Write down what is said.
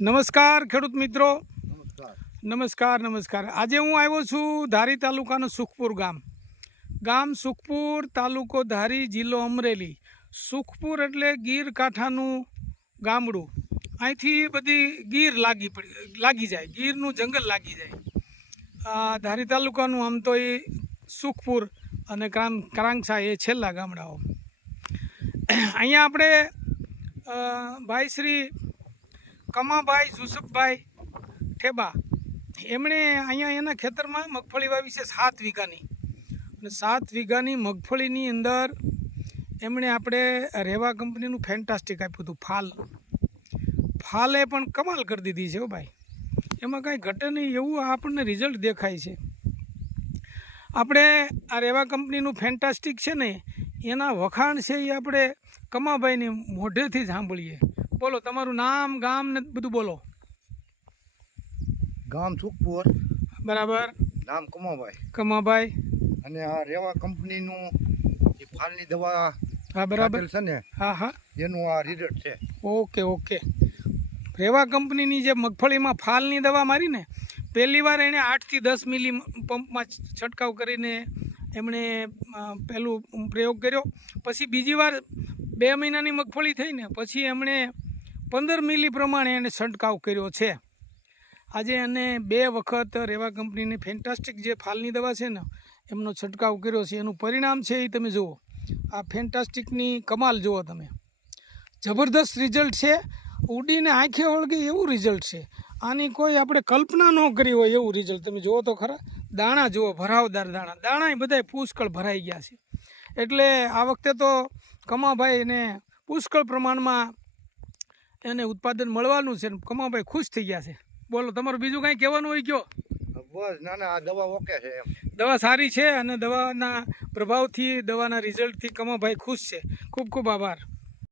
નમસ્કાર ખેડૂત મિત્રો, નમસ્કાર. નમસ્કાર. આજે હું આવ્યો છું ધારી તાલુકાનું સુખપુર ગામ સુખપુર, તાલુકો ધારી, જિલ્લો અમરેલી. સુખપુર એટલે ગીર કાંઠાનું ગામડું. અહીંથી બધી ગીર લાગી જાય, ગીરનું જંગલ લાગી જાય. ધારી તાલુકાનું આમ તો એ સુખપુર અને કરાંગસા એ છેલ્લા ગામડાઓ. અહીંયા આપણે ભાઈ શ્રી કમાભાઈ જુસફભાઈ ઠેબા એમણે અહીંયા એના ખેતરમાં મગફળી વાવી છે 7 વીઘાની, અને 7 વીઘાની મગફળીની અંદર એમણે આપણે રેવા કંપનીનું ફેન્ટાસ્ટિક આપ્યું હતું. ફાલે પણ કમાલ કરી દીધી છે ભાઈ, એમાં કાંઈ ઘટે નહીં એવું આપણને રિઝલ્ટ દેખાય છે. આપણે આ રેવા કંપનીનું ફેન્ટાસ્ટિક છે ને એના વખાણ છે એ આપણે કમાભાઈની મોઢેથી જ સાંભળીએ. બોલો તમારું નામ, ગામ ને બધું બોલો. ગામ સુખપુર, બરાબર. નામ કમાભાઈ. અને આ રેવા કંપનીનું જે ફાલની દવા હા બરાબર છે ને, હા એનું આ રિઝલ્ટ છે. ઓકે. રેવા કંપનીની જે મગફળીમાં ફાલની દવા મારી ને, પહેલી વાર એણે 8 થી 10 મિલી પંપમાં છંટકાવ કરીને એમણે પહેલું પ્રયોગ કર્યો. પછી બીજી વાર 2 મહિનાની મગફળી થઈ ને પછી એમણે 15 મિલી પ્રમાણે એને છંટકાવ કર્યો છે. આજે એને 2 વખત રેવા કંપનીની ફેન્ટાસ્ટિક જે ફાલની દવા છે ને એમનો છંટકાવ કર્યો છે. એનું પરિણામ છે એ તમે જુઓ. આ ફેન્ટાસ્ટિકની કમાલ જુઓ તમે, જબરદસ્ત રિઝલ્ટ છે. ઉડીને આંખે વળગે એવું રિઝલ્ટ છે. આની કોઈ આપણે કલ્પના ન કરી હોય એવું રિઝલ્ટ. તમે જુઓ તો ખરા, દાણા જુઓ, ભરાવદાર દાણા એ બધાય પુષ્કળ ભરાઈ ગયા છે. એટલે આ વખતે તો કમાભાઈને પુષ્કળ પ્રમાણમાં એને ઉત્પાદન મળવાનું છે. કમાભાઈ ખુશ થઈ ગયા છે. બોલો તમારું બીજું કાંઈ કહેવાનું હોય કયો? બસ ના આ દવા ઓકે છે એમ. દવા સારી છે અને દવાના પ્રભાવથી, દવાના રિઝલ્ટથી કમાભાઈ ખુશ છે. ખૂબ ખૂબ આભાર.